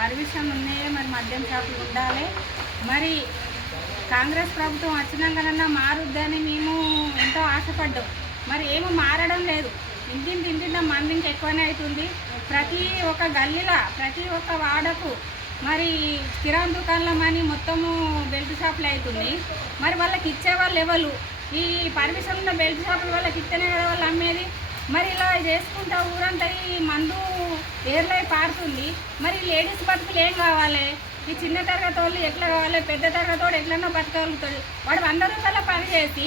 Permission ఉన్నాయే మరి మద్యం షాపులు ఉండాలి. మరి కాంగ్రెస్ ప్రభుత్వం వచ్చినాకనన్నా మారుద్దని మేము ఎంతో ఆశపడ్డాం. మరి ఏమో మారడం లేదు. ఇంటిని ఇంటింట మంది ఇంకా ఎక్కువనే అవుతుంది ప్రతి ఒక్క గల్లీల ప్రతి ఒక్క వాడకు మరి కిరాణా దుకాణాల మనీ మొత్తము బెల్ట్ షాపులు అవుతుంది మరి వాళ్ళకి ఇచ్చే వాళ్ళు ఎవరు? ఈ పర్మిషన్ ఉన్న బెల్ట్ షాపులు వాళ్ళకి ఇస్తేనే కదా వాళ్ళు అమ్మేది? మరి ఇలా చేసుకుంటా ఊరంతా ఈ మందు ఏర్లై పారుతుంది మరి లేడీస్ బతుకులు ఏం కావాలి? ఈ చిన్న తరగతి వాళ్ళు ఎట్లా కావాలి? పెద్ద తరగతి వాడు ఎట్లన్నా బతకగలుగుతాడు. వాడు వంద రూపాయల పని చేసి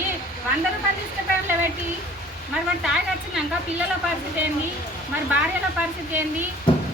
వంద రూపాయలు తీసుకుపోయిన పెట్టి మరి వాడు తాగి వచ్చినాక పిల్లల పరిస్థితి ఏంది? మరి భార్యల పరిస్థితి ఏంది?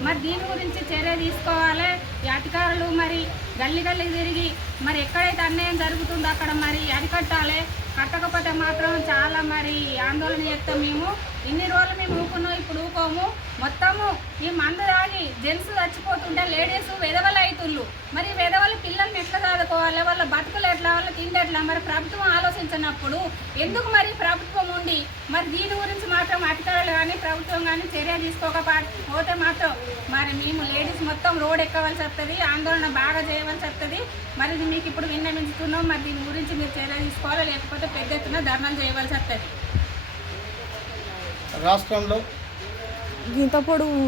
మరి దీని గురించి చర్య తీసుకోవాలి. ఈ అధికారులు మరి గల్లి గల్లీ తిరిగి మరి ఎక్కడైతే అన్యాయం జరుగుతుందో అక్కడ మరి అరికట్టాలి కట్టకపోతే మాత్రం చాలా మరి ఆందోళన చేస్తాం మేము. ఇన్ని రోజులు మేము ఊకున్నాం ఇప్పుడు ఊకోము మొత్తము ఈ మందు తాగి జెంట్స్ చచ్చిపోతుంటే లేడీస్ వెదవలు అవుతుళ్ళు మరి వెదవలు పిల్లల్ని ఎట్లా చదువుకోవాలి? వాళ్ళ బతుకులు ఎట్లా? వాళ్ళ తిండి ఎట్లా? మరి ప్రభుత్వం ఆలోచించినప్పుడు ఎందుకు మరి ప్రభుత్వం ఉండి? మరి దీని గురించి మాత్రం అధికారులు కానీ ప్రభుత్వం కానీ చర్య తీసుకోకపోతే మాత్రం మరి మేము లేడీస్ మొత్తం రోడ్ ఎక్కవలసి వస్తుంది ఆందోళన బాగా చేయవలసి వస్తుంది. మరి ఇది మీకు ఇప్పుడు విన్నవించుతున్నాం. మరి దీని గురించి మీరు చర్య తీసుకోవాలి? లేకపోతే పెద్ద ఎత్తున ధర్నాలు చేయవలసి వస్తుంది. రాష్ట్రంలో గీత పొడుగు